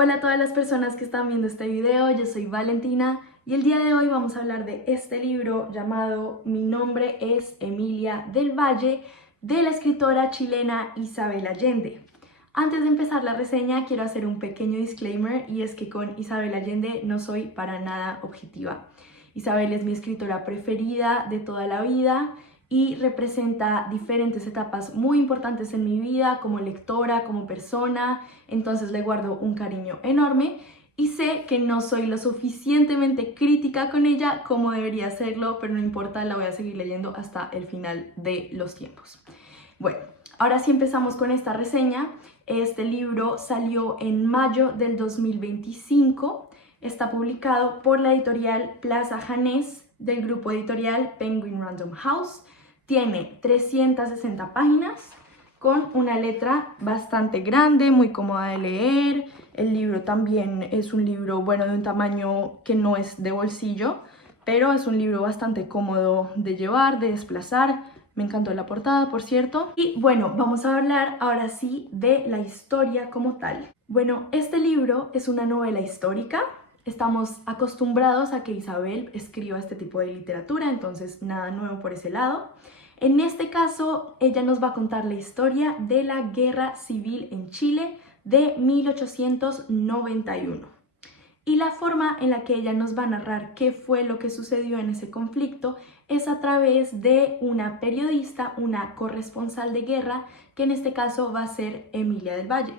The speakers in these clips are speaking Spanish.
Hola a todas las personas que están viendo este video, yo soy Valentina y el día de hoy vamos a hablar de este libro llamado Mi nombre es Emilia del Valle, de la escritora chilena Isabel Allende. Antes de empezar la reseña quiero hacer un pequeño disclaimer, y es que con Isabel Allende no soy para nada objetiva. Isabel es mi escritora preferida de toda la vida y representa diferentes etapas muy importantes en mi vida como lectora, como persona, entonces le guardo un cariño enorme y sé que no soy lo suficientemente crítica con ella como debería hacerlo, pero no importa, la voy a seguir leyendo hasta el final de los tiempos. Bueno, ahora sí empezamos con esta reseña. Este libro salió en mayo del 2025, está publicado por la editorial Plaza Janés del grupo editorial Penguin Random House. Tiene 360 páginas con una letra bastante grande, muy cómoda de leer. El libro también es un libro, bueno, de un tamaño que no es de bolsillo, pero es un libro bastante cómodo de llevar, de desplazar. Me encantó la portada, por cierto. Y bueno, vamos a hablar ahora sí de la historia como tal. Bueno, este libro es una novela histórica. Estamos acostumbrados a que Isabel escriba este tipo de literatura, entonces nada nuevo por ese lado. En este caso, ella nos va a contar la historia de la Guerra Civil en Chile de 1891. Y la forma en la que ella nos va a narrar qué fue lo que sucedió en ese conflicto es a través de una periodista, una corresponsal de guerra, que en este caso va a ser Emilia del Valle.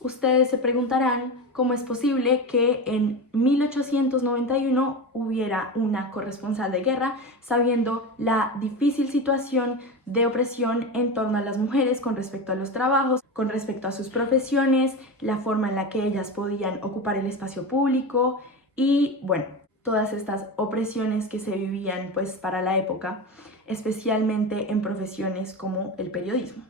Ustedes se preguntarán cómo es posible que en 1891 hubiera una corresponsal de guerra, sabiendo la difícil situación de opresión en torno a las mujeres con respecto a los trabajos, con respecto a sus profesiones, la forma en la que ellas podían ocupar el espacio público y, bueno, todas estas opresiones que se vivían pues para la época, especialmente en profesiones como el periodismo.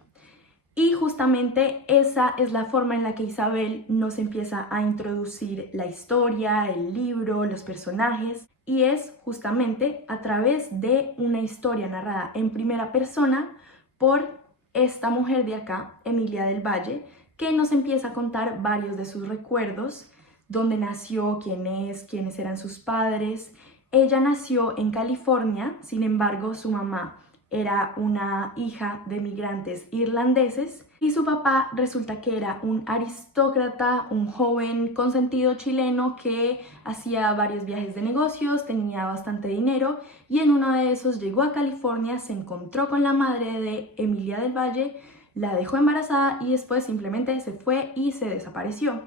Y justamente esa es la forma en la que Isabel nos empieza a introducir la historia, el libro, los personajes, y es justamente a través de una historia narrada en primera persona por esta mujer de acá, Emilia del Valle, que nos empieza a contar varios de sus recuerdos, dónde nació, quién es, quiénes eran sus padres. Ella nació en California, sin embargo, su mamá era una hija de migrantes irlandeses y su papá resulta que era un aristócrata, un joven consentido chileno que hacía varios viajes de negocios, tenía bastante dinero y en uno de esos llegó a California, se encontró con la madre de Emilia del Valle, la dejó embarazada y después simplemente se fue y se desapareció.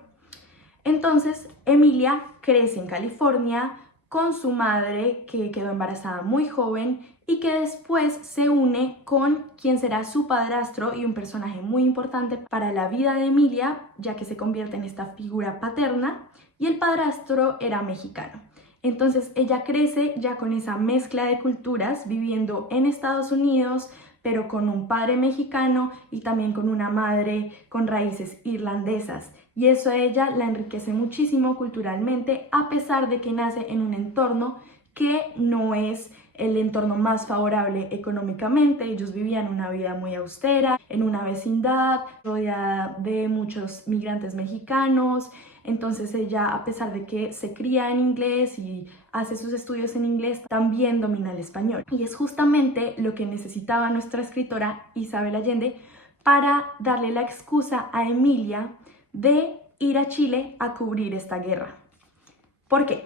Entonces Emilia crece en California con su madre, que quedó embarazada muy joven y que después se une con quien será su padrastro y un personaje muy importante para la vida de Emilia, ya que se convierte en esta figura paterna, y el padrastro era mexicano. Entonces ella crece ya con esa mezcla de culturas, viviendo en Estados Unidos, pero con un padre mexicano y también con una madre con raíces irlandesas. Y eso a ella la enriquece muchísimo culturalmente, a pesar de que nace en un entorno que no es el entorno más favorable económicamente. Ellos vivían una vida muy austera, en una vecindad rodeada de muchos migrantes mexicanos. Entonces ella, a pesar de que se cría en inglés y hace sus estudios en inglés, también domina el español. Y es justamente lo que necesitaba nuestra escritora Isabel Allende para darle la excusa a Emilia de ir a Chile a cubrir esta guerra. ¿Por qué?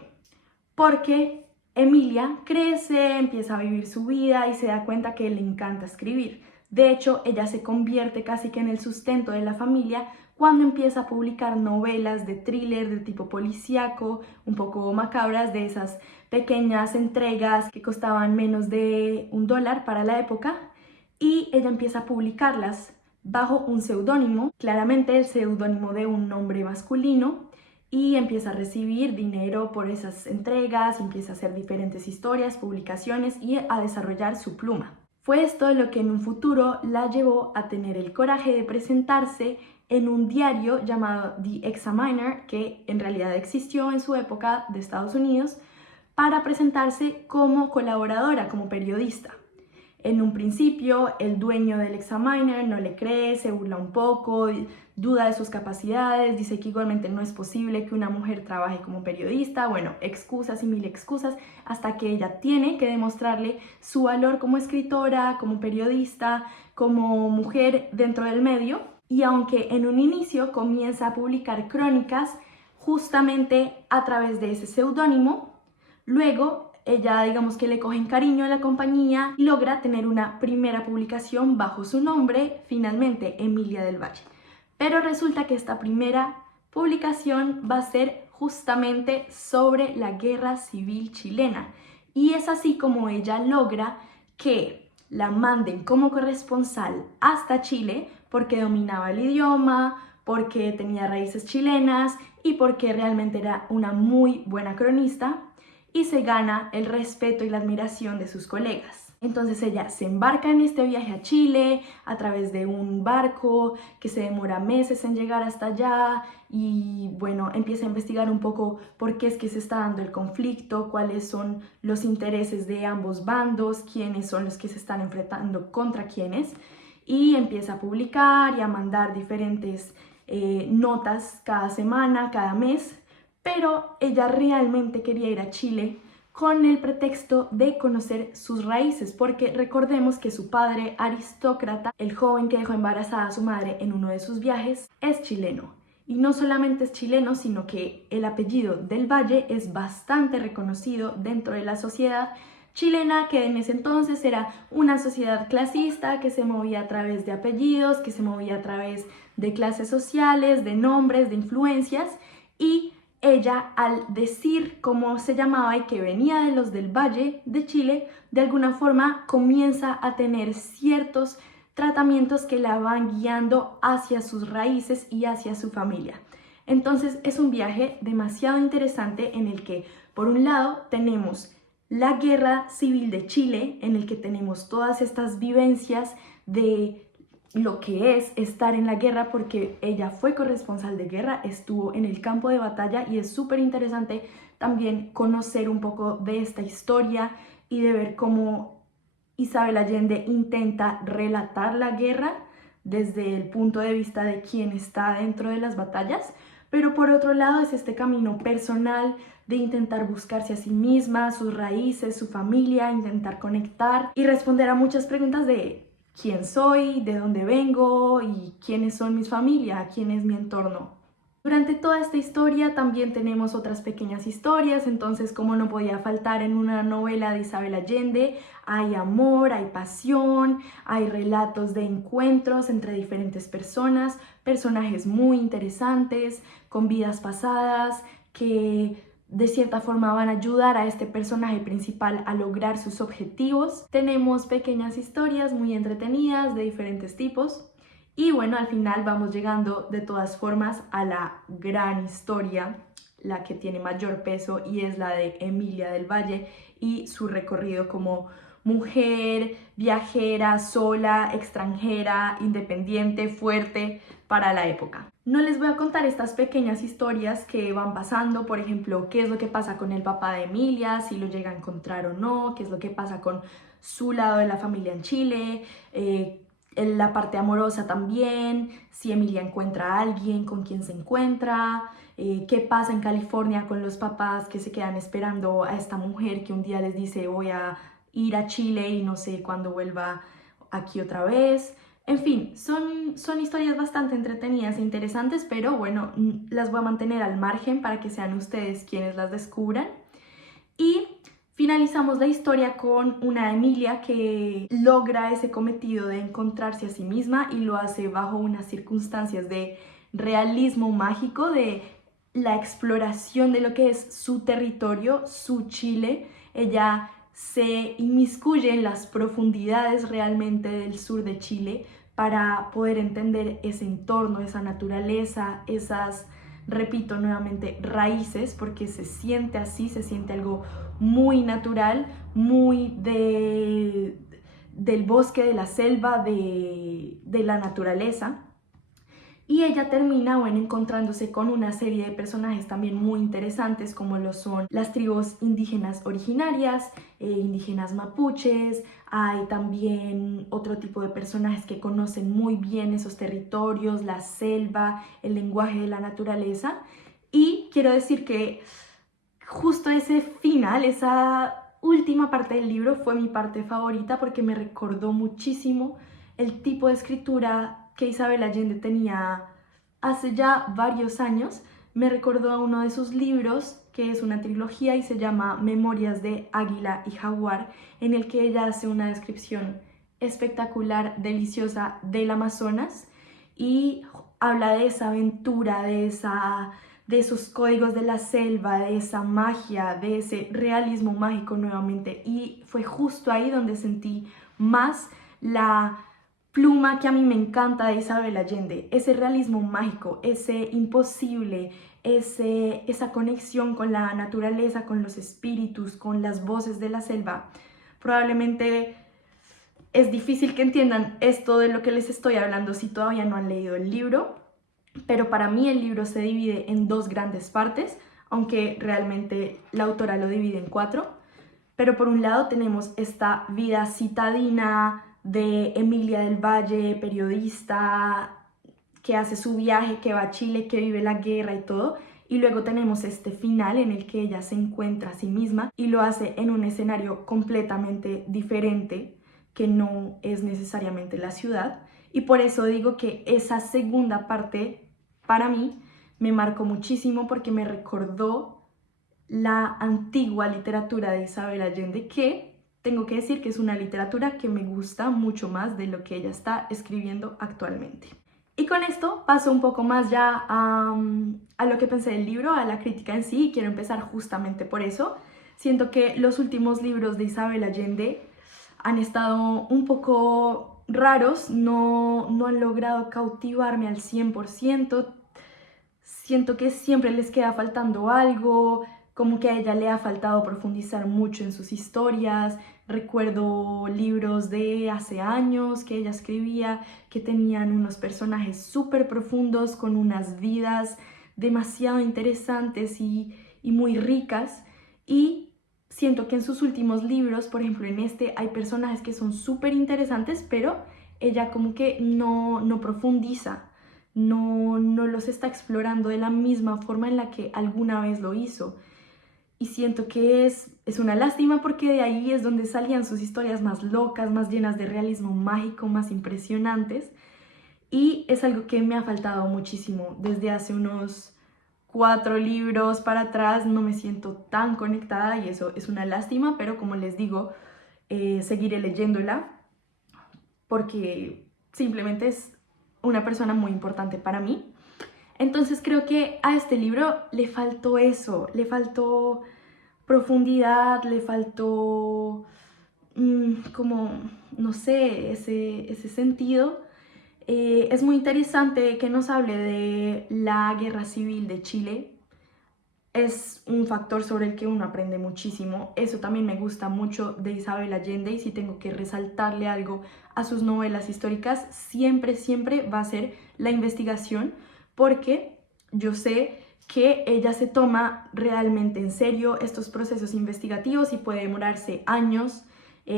Porque Emilia crece, empieza a vivir su vida y se da cuenta que le encanta escribir. De hecho, ella se convierte casi que en el sustento de la familia cuando empieza a publicar novelas de thriller de tipo policíaco, un poco macabras, de esas pequeñas entregas que costaban menos de $1 para la época, y ella empieza a publicarlas bajo un seudónimo, claramente el seudónimo de un nombre masculino, y empieza a recibir dinero por esas entregas, empieza a hacer diferentes historias, publicaciones y a desarrollar su pluma. Fue esto lo que en un futuro la llevó a tener el coraje de presentarse en un diario llamado The Examiner, que en realidad existió en su época de Estados Unidos, para presentarse como colaboradora, como periodista. En un principio, el dueño del Examiner no le cree, se burla un poco, duda de sus capacidades, dice que igualmente no es posible que una mujer trabaje como periodista, bueno, excusas y mil excusas, hasta que ella tiene que demostrarle su valor como escritora, como periodista, como mujer dentro del medio. Y aunque en un inicio comienza a publicar crónicas justamente a través de ese seudónimo, luego ella, digamos que le cogen cariño a la compañía y logra tener una primera publicación bajo su nombre, finalmente Emilia del Valle. Pero resulta que esta primera publicación va a ser justamente sobre la guerra civil chilena. Y es así como ella logra que la manden como corresponsal hasta Chile, porque dominaba el idioma, porque tenía raíces chilenas y porque realmente era una muy buena cronista, y se gana el respeto y la admiración de sus colegas. Entonces ella se embarca en este viaje a Chile a través de un barco que se demora meses en llegar hasta allá y bueno, empieza a investigar un poco por qué es que se está dando el conflicto, cuáles son los intereses de ambos bandos, quiénes son los que se están enfrentando contra quiénes, y empieza a publicar y a mandar diferentes notas cada semana, cada mes. Pero ella realmente quería ir a Chile con el pretexto de conocer sus raíces, porque recordemos que su padre, aristócrata, el joven que dejó embarazada a su madre en uno de sus viajes, es chileno. Y no solamente es chileno, sino que el apellido del Valle es bastante reconocido dentro de la sociedad chilena, que en ese entonces era una sociedad clasista que se movía a través de apellidos, que se movía a través de clases sociales, de nombres, de influencias, y ella, al decir cómo se llamaba y que venía de los del Valle de Chile, de alguna forma comienza a tener ciertos tratamientos que la van guiando hacia sus raíces y hacia su familia. Entonces es un viaje demasiado interesante en el que, por un lado, tenemos la guerra civil de Chile, en el que tenemos todas estas vivencias de lo que es estar en la guerra, porque ella fue corresponsal de guerra, estuvo en el campo de batalla, y es súper interesante también conocer un poco de esta historia y de ver cómo Isabel Allende intenta relatar la guerra desde el punto de vista de quien está dentro de las batallas. Pero por otro lado es este camino personal de intentar buscarse a sí misma, sus raíces, su familia, intentar conectar y responder a muchas preguntas de quién soy, de dónde vengo y quiénes son mis familia, quién es mi entorno. Durante toda esta historia también tenemos otras pequeñas historias, entonces como no podía faltar en una novela de Isabel Allende, hay amor, hay pasión, hay relatos de encuentros entre diferentes personas, personajes muy interesantes, con vidas pasadas, que de cierta forma van a ayudar a este personaje principal a lograr sus objetivos. Tenemos pequeñas historias muy entretenidas de diferentes tipos. Y bueno, al final vamos llegando de todas formas a la gran historia, la que tiene mayor peso, y es la de Emilia del Valle y su recorrido como mujer, viajera, sola, extranjera, independiente, fuerte para la época. No les voy a contar estas pequeñas historias que van pasando, por ejemplo, qué es lo que pasa con el papá de Emilia, si lo llega a encontrar o no, qué es lo que pasa con su lado de la familia en Chile, la parte amorosa también, si Emilia encuentra a alguien, con quien se encuentra, qué pasa en California con los papás que se quedan esperando a esta mujer que un día les dice voy a ir a Chile y no sé cuándo vuelva aquí otra vez. En fin, son historias bastante entretenidas e interesantes, pero bueno, las voy a mantener al margen para que sean ustedes quienes las descubran. Y finalizamos la historia con una Emilia que logra ese cometido de encontrarse a sí misma y lo hace bajo unas circunstancias de realismo mágico, de la exploración de lo que es su territorio, su Chile. Ella se inmiscuye en las profundidades realmente del sur de Chile para poder entender ese entorno, esa naturaleza, esas, repito nuevamente, raíces, porque se siente así, se siente algo muy natural, muy del bosque, de la selva, de la naturaleza. Y ella termina, bueno, encontrándose con una serie de personajes también muy interesantes, como lo son las tribus indígenas originarias, indígenas mapuches. Hay también otro tipo de personajes que conocen muy bien esos territorios, la selva, el lenguaje de la naturaleza. Y quiero decir que justo ese final, esa última parte del libro fue mi parte favorita porque me recordó muchísimo el tipo de escritura que Isabel Allende tenía hace ya varios años. Me recordó a uno de sus libros, que es una trilogía y se llama Memorias de Águila y Jaguar, en el que ella hace una descripción espectacular, deliciosa del Amazonas y habla de esa aventura, de esos códigos de la selva, de esa magia, de ese realismo mágico nuevamente. Y fue justo ahí donde sentí más la pluma que a mí me encanta de Isabel Allende, ese realismo mágico, ese imposible, esa conexión con la naturaleza, con los espíritus, con las voces de la selva. Probablemente es difícil que entiendan esto de lo que les estoy hablando si todavía no han leído el libro, pero para mí el libro se divide en dos grandes partes, aunque realmente la autora lo divide en cuatro. Pero por un lado tenemos esta vida citadina de Emilia del Valle, periodista, que hace su viaje, que va a Chile, que vive la guerra y todo. Y luego tenemos este final en el que ella se encuentra a sí misma y lo hace en un escenario completamente diferente, que no es necesariamente la ciudad. Y por eso digo que esa segunda parte para mí me marcó muchísimo porque me recordó la antigua literatura de Isabel Allende, que tengo que decir que es una literatura que me gusta mucho más de lo que ella está escribiendo actualmente. Y con esto paso un poco más ya a lo que pensé del libro, a la crítica en sí, y quiero empezar justamente por eso. Siento que los últimos libros de Isabel Allende han estado un poco raros, no han logrado cautivarme al 100%. Siento que siempre les queda faltando algo, como que a ella le ha faltado profundizar mucho en sus historias. Recuerdo libros de hace años que ella escribía que tenían unos personajes súper profundos con unas vidas demasiado interesantes y muy ricas. Y siento que en sus últimos libros, por ejemplo en este, hay personajes que son súper interesantes, pero ella como que no profundiza. No los está explorando de la misma forma en la que alguna vez lo hizo. Y siento que es una lástima porque de ahí es donde salían sus historias más locas, más llenas de realismo mágico, más impresionantes. Y es algo que me ha faltado muchísimo. Desde hace unos 4 libros para atrás no me siento tan conectada y eso es una lástima, pero como les digo, seguiré leyéndola porque simplemente es una persona muy importante para mí. Entonces creo que a este libro le faltó eso, le faltó profundidad, le faltó como, no sé, ese sentido. Es muy interesante que nos hable de la guerra civil de Chile. Es un factor sobre el que uno aprende muchísimo. Eso también me gusta mucho de Isabel Allende, y si tengo que resaltarle algo a sus novelas históricas, siempre va a ser la investigación, porque yo sé que ella se toma realmente en serio estos procesos investigativos y puede demorarse años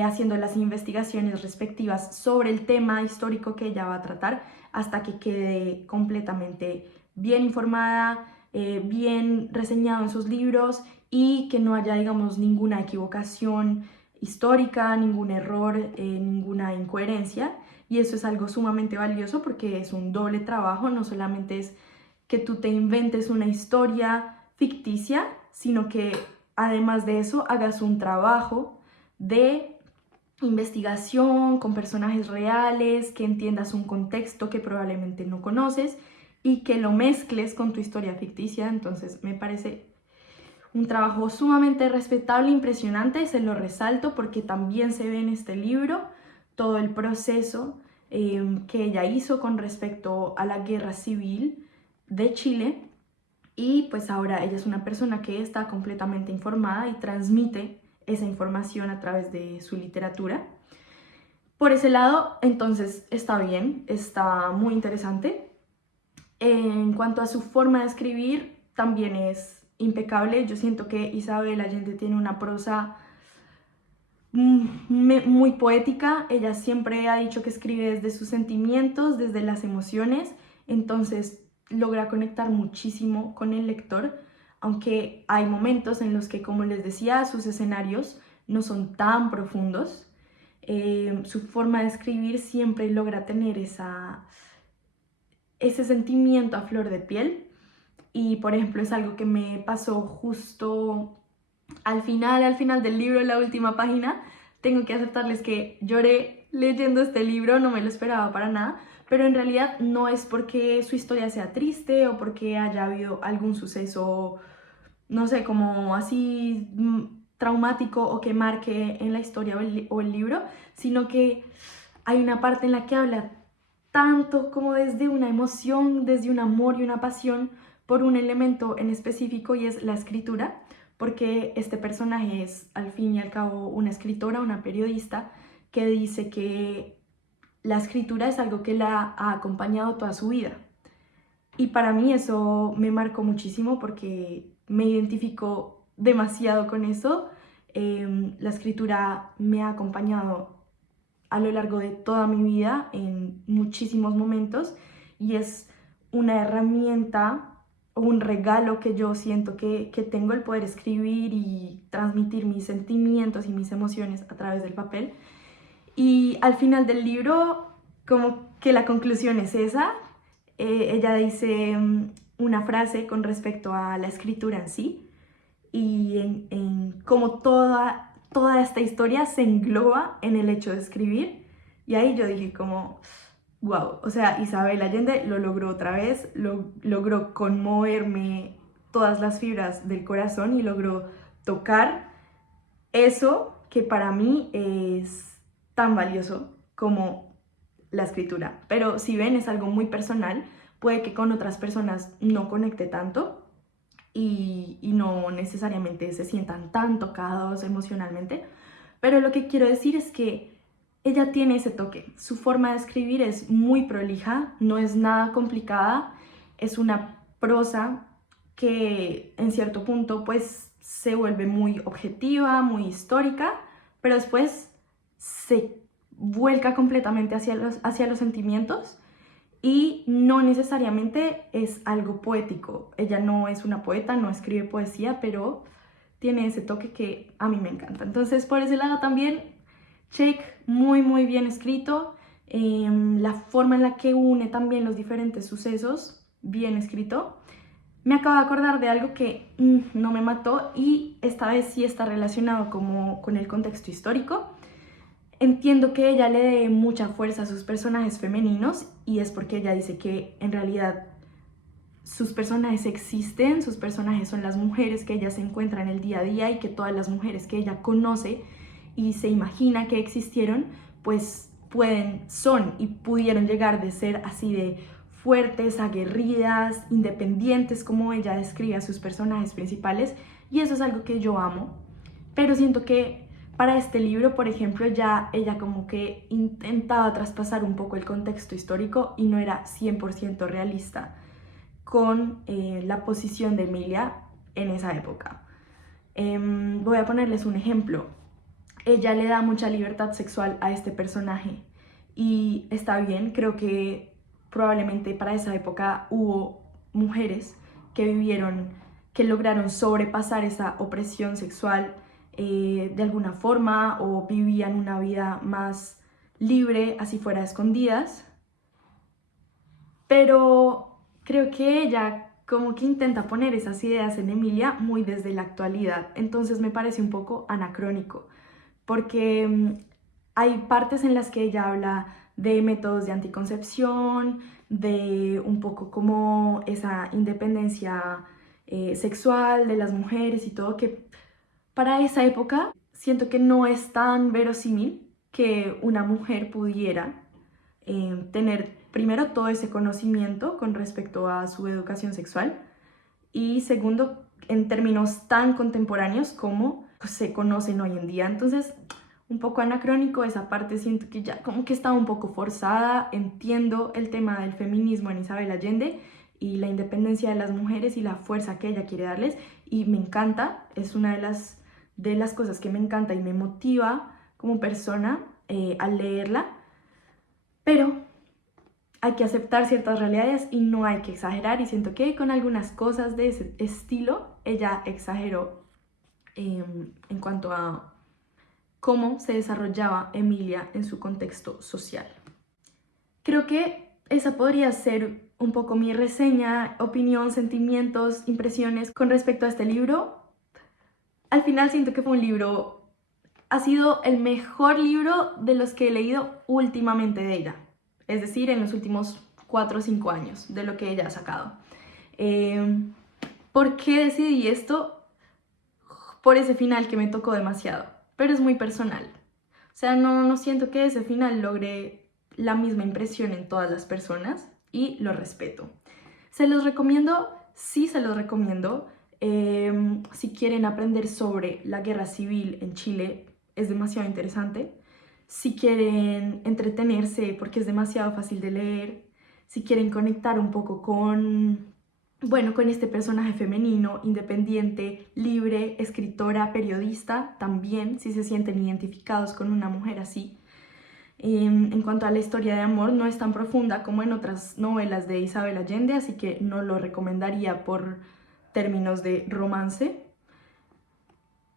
haciendo las investigaciones respectivas sobre el tema histórico que ella va a tratar hasta que quede completamente bien informada, bien reseñado en sus libros y que no haya, digamos, ninguna equivocación histórica, ningún error, ninguna incoherencia. Y eso es algo sumamente valioso porque es un doble trabajo, no solamente es que tú te inventes una historia ficticia, sino que además de eso hagas un trabajo de investigación con personajes reales, que entiendas un contexto que probablemente no conoces y que lo mezcles con tu historia ficticia. Entonces me parece un trabajo sumamente respetable, impresionante, se lo resalto porque también se ve en este libro todo el proceso que ella hizo con respecto a la guerra civil de Chile. Y pues ahora ella es una persona que está completamente informada y transmite esa información a través de su literatura. Por ese lado, entonces está bien, está muy interesante. En cuanto a su forma de escribir, también es impecable. Yo siento que Isabel Allende tiene una prosa muy poética. Ella siempre ha dicho que escribe desde sus sentimientos, desde las emociones, entonces logra conectar muchísimo con el lector, aunque hay momentos en los que, como les decía, sus escenarios no son tan profundos. Su forma de escribir siempre logra tener ese sentimiento a flor de piel. Y por ejemplo es algo que me pasó justo al final del libro, en la última página. Tengo que aceptarles que lloré leyendo este libro, no me lo esperaba para nada, pero en realidad no es porque su historia sea triste o porque haya habido algún suceso, no sé, como así traumático o que marque en la historia o el libro, sino que hay una parte en la que habla tanto como desde una emoción, desde un amor y una pasión por un elemento en específico, y es la escritura, porque este personaje es al fin y al cabo una escritora, una periodista, que dice que la escritura es algo que la ha acompañado toda su vida. Y para mí eso me marcó muchísimo porque me identifico demasiado con eso. La escritura me ha acompañado a lo largo de toda mi vida en muchísimos momentos, y es una herramienta o un regalo que yo siento que tengo, el poder escribir y transmitir mis sentimientos y mis emociones a través del papel. Y al final del libro, como que la conclusión es esa. Ella dice una frase con respecto a la escritura en sí, y en cómo toda esta historia se engloba en el hecho de escribir. Y ahí yo dije como, wow, o sea, Isabel Allende lo logró otra vez, logró conmoverme todas las fibras del corazón y logró tocar eso que para mí es tan valioso como la escritura. Pero si ven, es algo muy personal, puede que con otras personas no conecte tanto y no necesariamente se sientan tan tocados emocionalmente, pero lo que quiero decir es que ella tiene ese toque. Su forma de escribir es muy prolija, no es nada complicada, es una prosa que en cierto punto pues se vuelve muy objetiva, muy histórica, pero después se vuelca completamente hacia los sentimientos, y no necesariamente es algo poético. Ella no es una poeta, no escribe poesía, pero tiene ese toque que a mí me encanta. Entonces, por ese lado también, check, muy bien escrito. La forma en la que une también los diferentes sucesos, bien escrito. Me acabo de acordar de algo que no me mató, y esta vez sí está relacionado como con el contexto histórico. Entiendo que ella le dé mucha fuerza a sus personajes femeninos, y es porque ella dice que en realidad sus personajes existen, sus personajes son las mujeres que ella se encuentra en el día a día, y que todas las mujeres que ella conoce y se imagina que existieron, pues son y pudieron llegar de ser así de fuertes, aguerridas, independientes, como ella describe a sus personajes principales, y eso es algo que yo amo. Pero siento que para este libro, por ejemplo, ya ella como que intentaba traspasar un poco el contexto histórico y no era 100% realista con la posición de Emilia en esa época. Voy a ponerles un ejemplo. Ella le da mucha libertad sexual a este personaje y está bien. Creo que probablemente para esa época hubo mujeres que lograron sobrepasar esa opresión sexual de alguna forma, o vivían una vida más libre, así fuera escondidas. Pero creo que ella como que intenta poner esas ideas en Emilia muy desde la actualidad, entonces me parece un poco anacrónico, porque hay partes en las que ella habla de métodos de anticoncepción, de un poco como esa independencia sexual de las mujeres y todo, que para esa época siento que no es tan verosímil que una mujer pudiera tener primero todo ese conocimiento con respecto a su educación sexual, y segundo, en términos tan contemporáneos como se conocen hoy en día. Entonces, un poco anacrónico esa parte, siento que ya como que está un poco forzada. Entiendo el tema del feminismo en Isabel Allende y la independencia de las mujeres y la fuerza que ella quiere darles, y me encanta, es una de las cosas que me encanta y me motiva como persona al leerla, pero hay que aceptar ciertas realidades y no hay que exagerar, y siento que con algunas cosas de ese estilo ella exageró en cuanto a cómo se desarrollaba Emilia en su contexto social. Creo que esa podría ser un poco mi reseña, opinión, sentimientos, impresiones con respecto a este libro. Al final siento que fue un libro, ha sido el mejor libro de los que he leído últimamente de ella, es decir, en los últimos 4 o 5 años de lo que ella ha sacado. ¿Por qué decidí esto? Por ese final que me tocó demasiado, pero es muy personal. O sea, no siento que ese final logre la misma impresión en todas las personas y lo respeto. ¿Se los recomiendo? Sí, se los recomiendo. Si quieren aprender sobre la guerra civil en Chile, es demasiado interesante. Si quieren entretenerse, porque es demasiado fácil de leer. Si quieren conectar un poco con este personaje femenino, independiente, libre, escritora, periodista, también, si se sienten identificados con una mujer así. En cuanto a la historia de amor, no es tan profunda como en otras novelas de Isabel Allende, así que no lo recomendaría por términos de romance.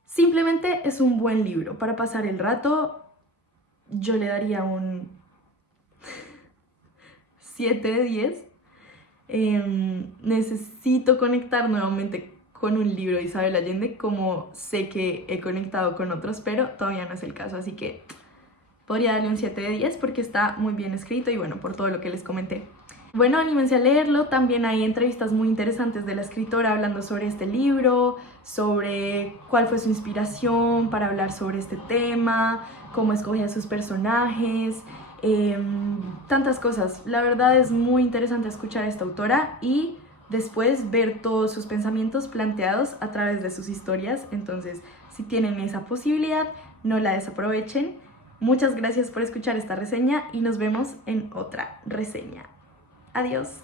Simplemente es un buen libro para pasar el rato. Yo le daría un 7 de 10. Necesito conectar nuevamente con un libro de Isabel Allende, como sé que he conectado con otros, pero todavía no es el caso, así que podría darle un 7 de 10 porque está muy bien escrito y bueno, por todo lo que les comenté. Bueno, anímense a leerlo. También hay entrevistas muy interesantes de la escritora hablando sobre este libro, sobre cuál fue su inspiración para hablar sobre este tema, cómo escogía sus personajes, tantas cosas. La verdad es muy interesante escuchar a esta autora y después ver todos sus pensamientos planteados a través de sus historias. Entonces, si tienen esa posibilidad, no la desaprovechen. Muchas gracias por escuchar esta reseña y nos vemos en otra reseña. Adiós.